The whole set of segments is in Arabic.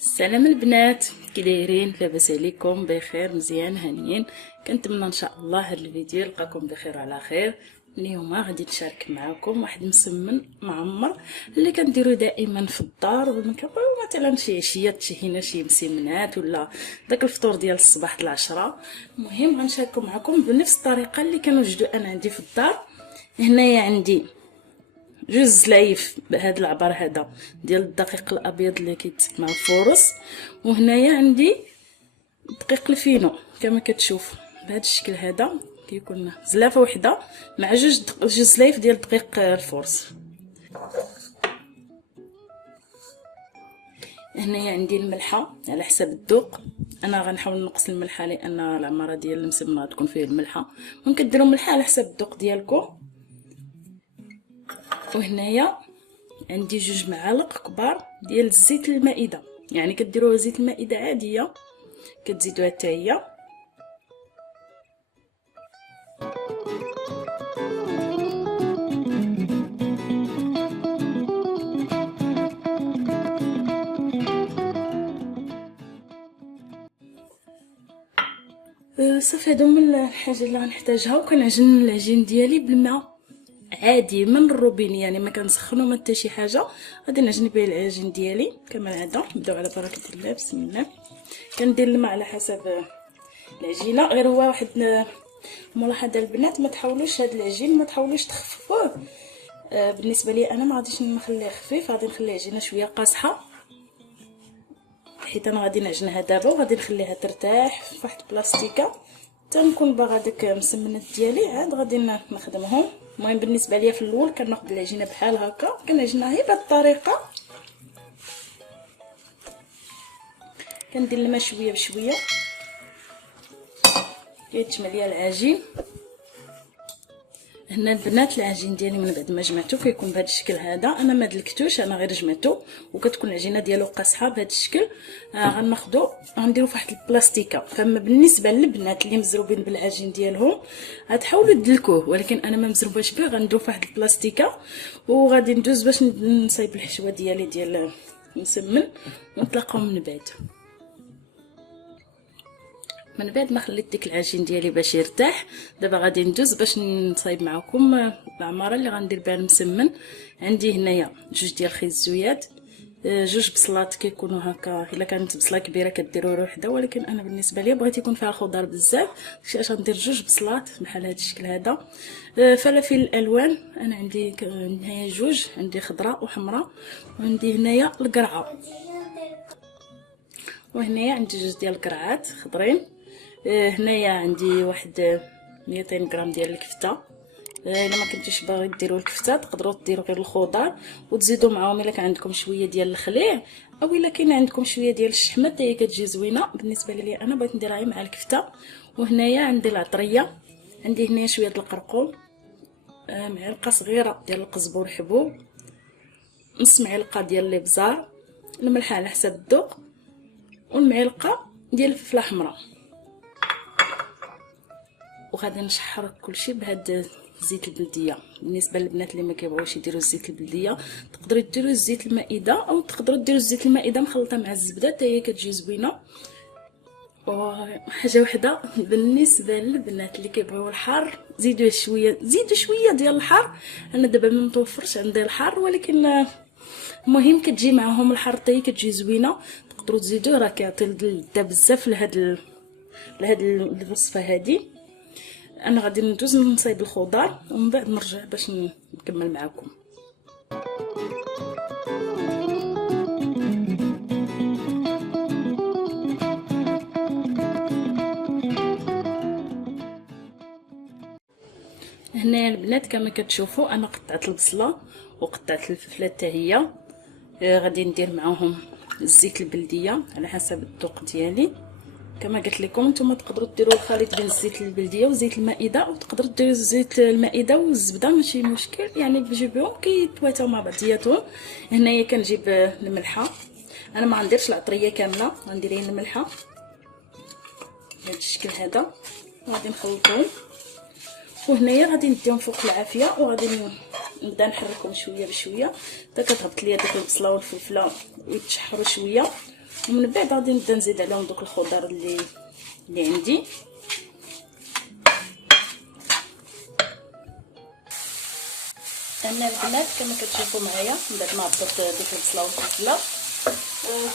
السلام البنات، كي دايرين؟ لاباس عليكم؟ بخير؟ مزيان؟ هانيين؟ كنتمنى ان شاء الله هذا الفيديو يلقاكم بخير وعلى خير. اليوم غادي نشارك معكم واحد مسمن معمر اللي كنديرو دائما في الدار، ونكبرو مثلا شي عشيه تشهينا شي مسمنات ولا داك الفطور ديال الصباح د العشرة. المهم غنشاركو معكم بنفس الطريقه اللي كنوجدو انا عندي في الدار. هنايا عندي جوج زلايف بهذا العبار هذا ديال الدقيق الابيض اللي كيتسمى الفورس، وهنايا عندي دقيق الفينو كما كتشوف بهذا الشكل هذا. كيكون زلافه وحده مع جوج زلايف ديال دقيق الفورس. هنايا عندي الملحه على حسب الذوق، انا غنحاول نقص الملحه لان العماره ديال المسمنه تكون فيه الملحه، ممكن ديروا ملحه على حسب الذوق ديالكم. وهنايا عندي جوج معالق كبار ديال الزيت المائده، يعني كديروها زيت المائده عاديه كتزيدوها حتى هي. صافي هادو من الحاجه اللي غنحتاجها. وكنعجن العجين ديالي بالماء عادي من الروبيني، يعني ما كنسخنو ما حتى شي حاجه. غادي نعجن به العجين ديالي كما العاده. نبداو على بركه الله، بسم الله. كندير الماء على حسب العجينه. غير هو واحد ملاحظه البنات، ما تحاولوش هاد العجين ما تحاولوش تخففوه. بالنسبه لي انا ما غاديش نخليه خفيف، غادي نخلي العجينه شويه قاصحه حيت انا غادي نعجنها دابا، وغادي نخليها ترتاح في واحد البلاستيكه حتى نكون باغا داك المسمنات ديالي عاد غادي نخدمهم. المهم بالنسبه ليا في الاول كناخذ العجينه بحال هكا، كنعجنها غير بهذه الطريقه. كندير الماء شويه بشويه كيتجمع ليا العجين. هنا البنات العجين ديالي من بعد ما جمعته كيكون بهذا الشكل هذا. انا ما دلكتوش، انا غير جمعته، وكتكون العجينه ديالو قاصحه بهذا الشكل. غناخذو غنديرو في واحد البلاستيكه. فما بالنسبه للبنات اللي مزروبين بالعجين ديالهم غتحاولوا تدلكوه، ولكن انا ما مزروباش به، غنديرو في واحد البلاستيكه. وغادي ندوز باش نصايب الحشوه ديالي ديال المسمن، ونتلاقاو من بعد. من بعد ما خليت ديك العجين ديالي باش يرتاح، دابا غادي ندوز باش نصايب معكم العماره اللي غندير بها المسمن. عندي هنايا جوج ديال الخيزويات، جوج بصلات كيكونوا هكا. الا كانت بصله كبيره كديروا وحده، ولكن انا بالنسبه لي بغيت يكون فيها خضر بزاف، داكشي علاش غندير جوج بصلات بحال هذا الشكل هذا. فلافل الالوان انا عندي هنايا جوج، عندي خضراء وحمراء. وعندي هنايا القرعه، وهنايا عندي جوج ديال القرعات خضرين. هنايا عندي واحد 200 غرام ديال الكفته. الا ما كنتيش باغي ديروا الكفته تقدروا ديروا غير الخضر وتزيدوا معاهم الا كان عندكم شويه ديال الخليع، او الا كاين عندكم شويه ديال الشحمه حتى هي كتجي زوينه. بالنسبه لي انا بغيت نديرها مع الكفته. وهنايا عندي العطريه، عندي هنايا شويه د القرقوم، معلقه صغيره ديال القزبور حبوب، نص معلقه ديال الابزار، الملح على حسب الذوق، والمعلقه ديال الفلفله حمراء. وغادي نشحر كلشي بهاد زيت البلديه. بالنسبه للبنات اللي ما كيبغيوش يديروا الزيت البلديه تقدروا ديروا الزيت المائده، او تقدروا ديروا الزيت المائده مخلطه مع الزبده حتى هي كتجي زوينه. وحاجه وحده بالنسبه للبنات اللي كيبغيو الحار، زيدوا شويه ديال الحار. انا دابا ما متوفرش عندي الحار، ولكن المهم كتجي معاهم الحار حتى هي كتجي زوينه. تقدروا تزيدوه، راه كيعطي اللذه بزاف لهاد الوصفه هذه. انا غادي ندوز نصايب الخضر ومن بعد نرجع باش نكمل معكم. هنايا البنات كما كتشوفوا انا قطعت البصله وقطعت الفلفله حتى هي. غادي ندير معاهم الزيت البلديه على حسب الذوق ديالي. كما قلت لكم نتوما تقدروا ديروا الخليط بين الزيت البلديه وزيت المائده، وتقدروا ديروا زيت المائده والزبده ماشي مشكل، يعني بجيبهم كيتواتاو مع بعضياتهم. هنايا كنجيب الملحه، انا ما غنديرش العطريه كامله، غندير غير الملحه بهذا الشكل هذا وغادي نخلطهم. وهنايا غادي نديهم فوق العافيه وغادي نبدا نحركهم شويه بشويه حتى كتهبط ليا داك البصله والفلفله ويتشحروا شويه، ومن بعد غادي نبدا نزيد عليهم دوك الخضر اللي عندي. انا البنات كما كتشوفوا معايا من بعد ما هبطت ديك البصله والفلفله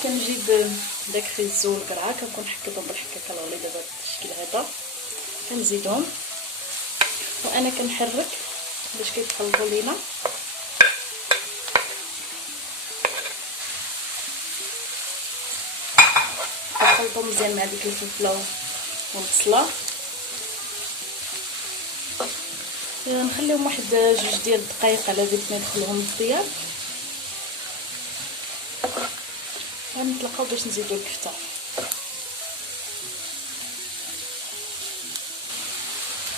كنجيب داك خيزو والقرعه كنكون حكيتهم بالحكاكه الغليظه بهذا الشكل هذا، كنزيدهم وانا كنحرك باش كيتخلطوا لينا. كنخلطو مزيان مع ديك الفلفله والبصله، نخليهم واحد 2 ديال الدقائق على بال ما يدخلهم الطياب، غنطلقوا باش نزيدو الكفته.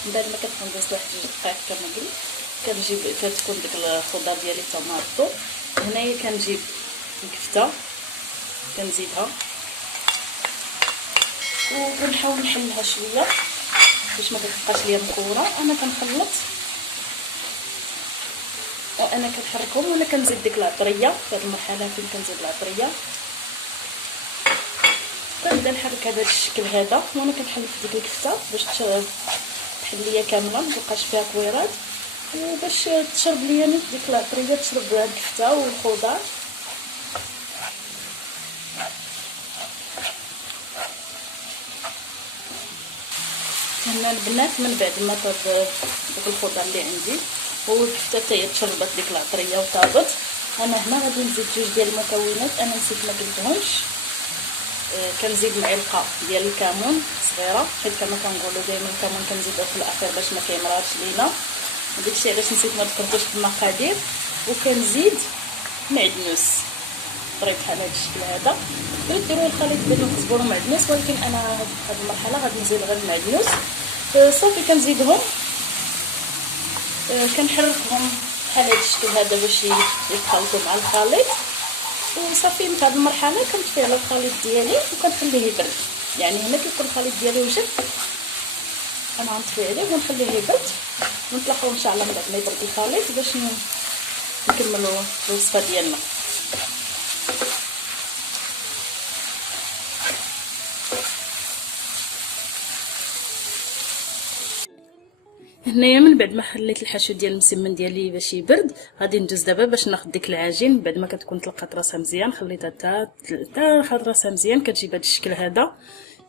من بعد ما كتكون دازت واحد 2 دقائق كما قلت كنجيب كتكون ديك الخضر ديالي طماطو. هنايا كنجيب الكفته كنزيدها وكنحاول نحلها شويه باش ما كتبقاش ليا مكوره. انا كنخلط وانا كنحركهم وانا كنزيد ديك العطريه. في هذه المرحله فين كنزيد العطريه كنبدا نحرك هذا الشكل هذا وانا كنحلف ديك الكفته باش تحل ليا كامله ما تبقاش فيها كويرات، وباش تشرب ليا نيت ديك العطريه تشرب هاد الكفته والخضر. هنا البنات من بعد ما طاب داك الخضر اللي عندي والكفته حتى هي تشربت ديك العطريه وطابت، انا هنا غادي نزيد 2 ديال المكونات انا نسيت ما قلتهمش. كنزيد معلقه ديال الكمون صغيره، حيت كما كنقولوا دائما الكمون كنزيدوه في الاخير باش ما كيمرارش لينا، داكشي علاش نسيت ما ذكرتوش في المقادير. وكنزيد معدنوس طريق بحال هذا الشكل هذا. تقدروا ديروا الخليط ديال القزبر ومعدنوس، ولكن انا في هذه المرحله غادي نزيد غير المعدنوس. صافي كنزيدهم كنحركهم بحال هذا الشكل هذا باش يتخلطوا مع الخليط. وصافي في هذه المرحله كنطفي على الخليط ديالي وكنخليه يبرد. يعني هنا كيكون الخليط ديالي وجد انا غنطفي عليه ونخليه يبرد ونتلاقاو ان شاء الله من بعد ما يبرد الخليط باش نكملوا الوصفه ديالنا. هنايا من بعد ما خليت الحشو ديال المسمن ديالي باش يبرد غادي ندوز دابا باش ناخذ ديك العجين. بعد ما كتكون طلقات راسها مزيان خليتها حتى خد راسها مزيان كتجيب هذا الشكل هذا.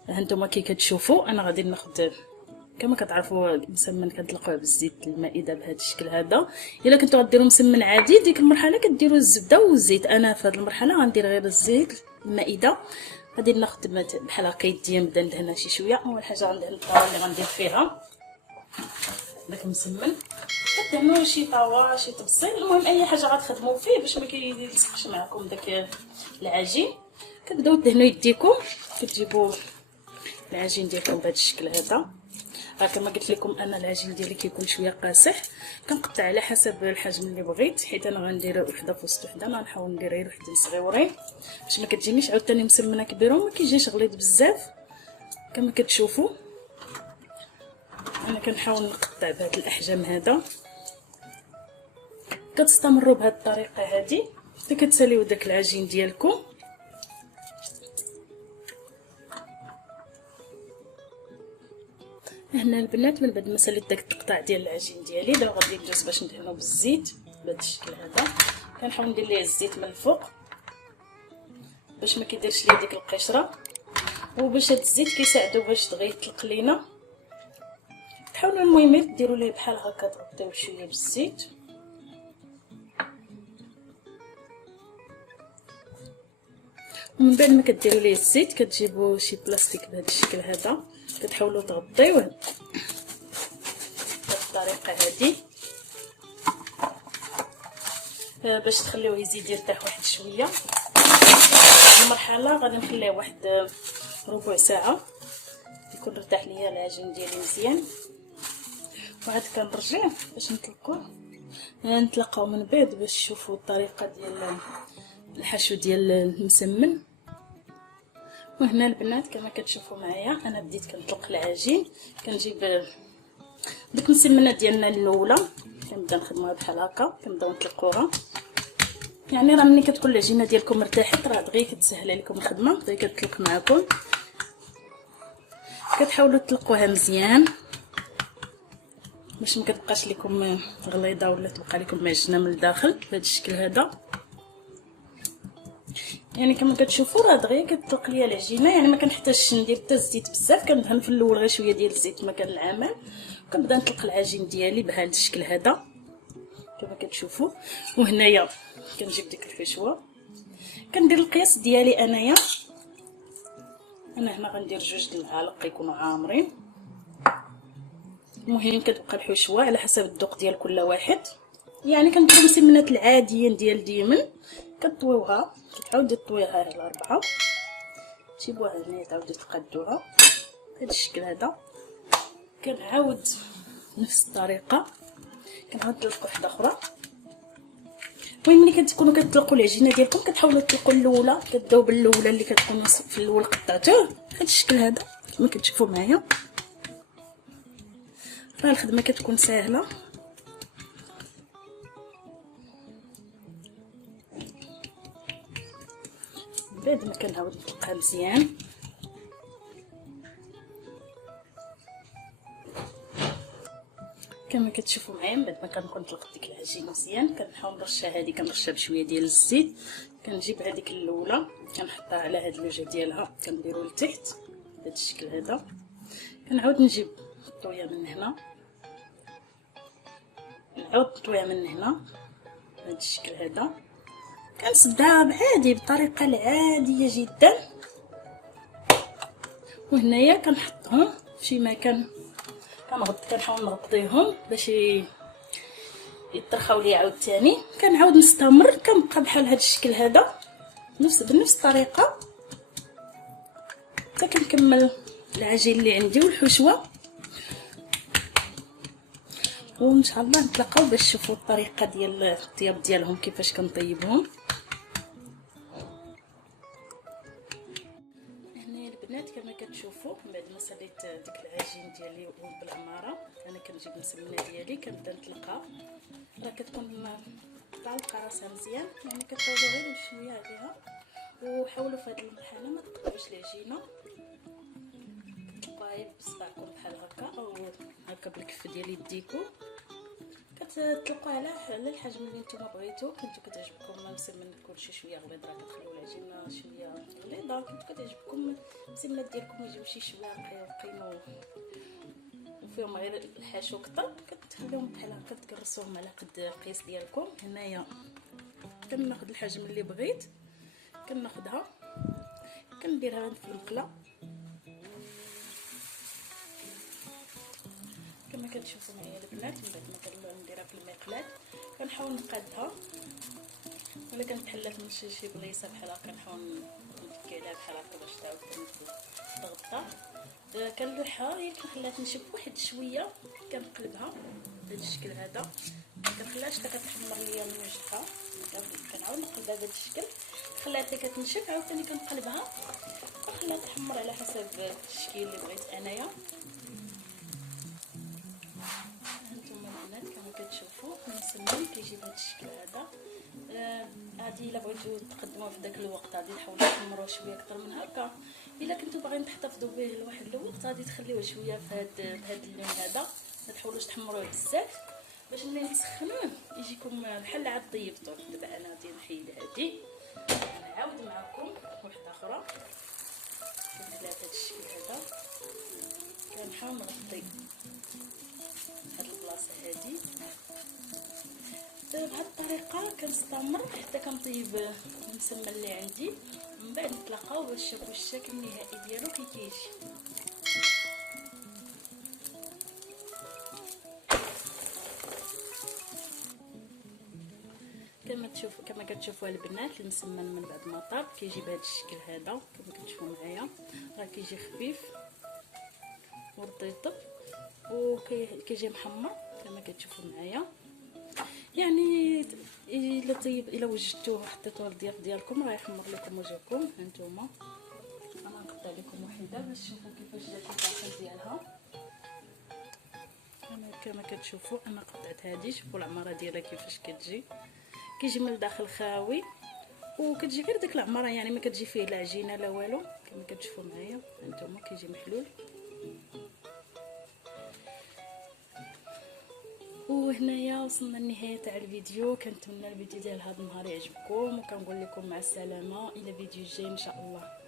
هانتوما كي كتشوفوا انا غادي ناخذ كما كتعرفوا المسمن كنطلقوه بالزيت المائده بهذا الشكل هذا. الا كنتو غديروا مسمن عادي ديك المرحله كديروا الزبده والزيت، انا في هذه المرحله غندير غير الزيت المائده. غادي ناخذ بحال هكا يديا نبدا ندهنها شي شويه. اول حاجه غندهن الطاوه اللي غندير فيها داك المسمن، كدهنوا شي طاوه شي طبسيل المهم اي حاجه غتخدموا فيه باش ما كيلصقش معكم داك العجين. كتبداو تدهنوا يديكم، كتجيبوا العجين ديالكم بهذا الشكل هذا. كما قلت لكم انا العجين ديالي كيكون شويه قاصح، كنقطع على حسب الحجم اللي بغيت، حيت انا غندير وحده في وسط وحده. انا غنحاول ندير غير وحدين صغيورين باش ما كتجينيش عاوتاني مسمنه كبيره وما كيجيش غليظ بزاف. كما كتشوفوا انا كنحاول نقطع بهذه الاحجام هذا. كتستمروا بهذه الطريقه هذه حتى كتساليو داك العجين ديالكم. هنا البنات من بعد ما ساليت داك التقطاع ديال العجين ديالي دابا غادي ندوز باش ندهنو بالزيت بهذا الشكل هذا. كنحاول ندير ليه الزيت من الفوق باش ما كيديرش ليه ديك القشره، وباش هاد الزيت كيساعدو باش دغيا يطلق لينا. حاولوا المهم ديروا ليه بحال هكا تغطيوه شويه بالزيت. ومن بعد ما كديروا ليه الزيت كتجيبوا شي بلاستيك بهذا الشكل هذا كتحاولوا تغطيوه بالطريقه هذه باش تخليوه يزيد يرتاح واحد شويه. المرحله غادي نخليه واحد ربع ساعه يكون ارتاح ليا العجين ديالي مزيان، وعاد كنرجع باش نتلاقاو من بعد باش تشوفوا الطريقه ديال الحشو ديال المسمن. وهنا البنات كما كتشوفوا معايا انا بديت كنطلق العجين. كنجيب ديك المسمنه ديالنا الاولى كنبدا نخدموها بحال هكا، كنبداو نطلقوها. يعني راه ملي كتكون العجينه ديالكم مرتاحت راه دغيا كتسهل عليكم الخدمه، دغيا كتطلق معكم. كتحاولوا تطلقوها مزيان باش ما كتبقاش لكم غليظه ولا تبقى لكم معجنه من الداخل بهذا الشكل هذا. يعني كما كتشوفوا راه دغيا كتطلق ليا العجينه، يعني ما كنحتاجش ندير حتى الزيت بزاف. كندهن في الاول غير شويه ديال الزيت مكان العمل، كنبدا نطلق العجين ديالي بهذا الشكل هذا كما كتشوفوا. وهنايا كنجيب ديك الحشوه كندير القياس ديالي انايا. انا هنا غندير 2 المعالق يكونوا عامرين. المهم كتبقى الحشوه على حسب الذوق ديال كل واحد. يعني كنديروا المسمنات العاديين ديال ديما، كطويوها كتعاودي تطويها على 4، تجيبوها هنايا تعاودي تقادوها بهذا الشكل هذا. كنعاود نفس الطريقه كنعاود نطلق واحده اخرى. المهم ملي كتكونوا كتطلقوا العجينه ديالكم كتحاولوا تطلقوا الاولى، كتبداو بالاولى اللي كتكون في الاول قطعتوه بهذا الشكل هذا كما كتشوفوا معايا. راه الخدمه كتكون سهله. بعد ما كنعاود نطلقها مزيان كما كتشوفوا معايا. من بعد ما كنكون طلقت ديك العجينه مزيان كنحاول نرشها. هذه كنرشها بشويه ديال الزيت. كنجيب هذيك الاولى كنحطها على هاد الوجه ديالها كنديرو لتحت بهذا الشكل هذا. كنعاود نجيب الطويه من هنا، نعاود الطويه من هنا بهذا الشكل هذا. كنسدها عادي بطريقه العاديه جدا. وهنايا كنحطهم في شي مكان كنحاول نغطيهم باش يطرخاو لي عاوتاني. كنعاود نستمر كنبقى بحال هذا الشكل هذا بنفس الطريقه حتى كنكمل العجين اللي عندي والحشوه. وان شاء الله نتلاقاو باش تشوفوا الطريقه ديال الطياب ديالهم كيفاش كنطيبهم. هنا البنات كما كتشوفوا من بعد ما ساليت ديك العجين ديالي بالعماره انا كنجيب المسمنه ديالي كنبدا نطلقها. راه كتكون طالقه راسها مزيان، يعني كتحاولوا غير بشويه عليها. وحاولوا في هذه المرحله ما تقطعوش العجينه، كتطلقوها بصبعكم بحال هكا او هكا بالكف ديال يديكم. كتطلقوا على الحجم اللي نتوما بغيتو. كنتو كتعجبكم مسمن كلشي شويه غليظ راه كتخليو العجينه شويه غليظه. كنتو كتعجبكم المسمنات ديالكم يجيو شي شويه رقيقين وفيهم غير الحشو كتر، كتخليهم بحال هكا تكرسوهم على قد القياس ديالكم. هنايا كناخذ الحجم اللي بغيت كناخذها كنديرها في المقله كما كتشوفوا معايا البنات. من بعد ما كنديرها في المقلاه كنحاول نقادها، ولا كانت تحلات من شي بليصه بحال هكا كنحاول نفكي عليها بحال هكا باش تعاود تغطى. كنلوحها هي كنخليها تنشف واحد شويه كنقلبها بهذا الشكل هذا. كنخليها حتى كتحمر ليا من وجهها. كنعاود نقلبها بهذا الشكل نخليها حتى كتنشف عاوتاني كنقلبها ونخليها تحمر على حسب التشكيل اللي بغيت انايا. هانتوما البنات كما كتشوفوا المسمن كيجي بهذا الشكل هذا. هادي الا بغيتو تقدموه في داك الوقت غادي تحاولوا تحمروه شويه اكثر من هكا. الا كنتو باغيين تحتفظوا به لواحد الوقت غادي تخليوه شويه في هاد اللون هذا. ما تحاولوش تحمروه بزاف باش ملي تسخنوه يجيكم بحال عاد طيبتوه. دابا انا غادي نحيد هادي نعاود معكم وحده اخرى كنخليها بهذا الشكل هذا. كنحاول نغطي هاد البلاصه هادي بهاد الطريقه. كنستمر حتى كنطيب المسمن اللي عندي. من بعد نتلاقاو باش تشوفوا الشكل النهائي ديالو كي كيجي. كما كتشوفوا البنات المسمن من بعد ما طاب كيجي بهذا الشكل هذا كما كتشوفوا معايا. راه كيجي خفيف ورطيطب وكيجي محمر كما كتشوفوا معايا. يعني الا وجدتوه حطيتوه للضياف ديالكم راه يحمر لكم وجهكم. هانتوما انا نقطع لكم وحده باش تشوفوا كيفاش جات الطاقه ديالها. انا كما كتشوفوا انا قطعت هذه. شوفوا العماره ديالها كيفاش كيجي من الداخل خاوي، وكتجي غير ديك العماره، يعني ما كتجي فيه لا عجينه لا والو، كما كتشوفوا معايا هانتوما كيجي محلول. وهنايا وصلنا للنهايه تاع الفيديو. كنتمنى الفيديو ديال هذا النهار يعجبكم، وكنقول لكم مع السلامه الى فيديو جاي ان شاء الله.